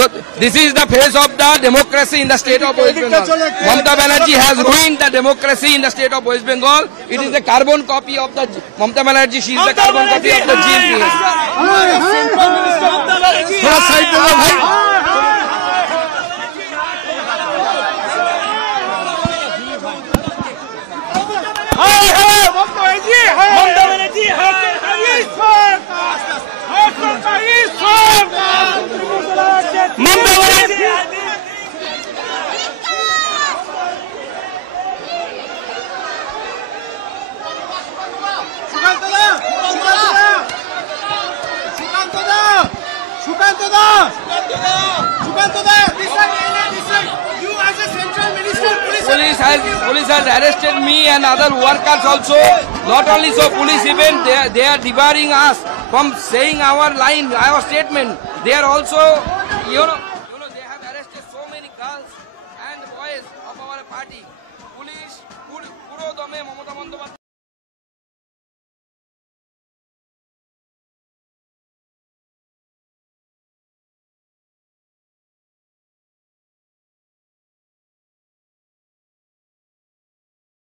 So this is the face of the democracy in the state of West Bengal. Mamata Banerjee has ruined the democracy in the state of West Bengal. It is the carbon copy of the Mamata Banerjee. She is the carbon copy of the GMPS. Police has arrested me and other workers also. Not only so, police even they are debarring us from saying our line, our statement. They are also, they have arrested so many girls and boys of our party. Police, puro dome Mamata Bandyopadhyay.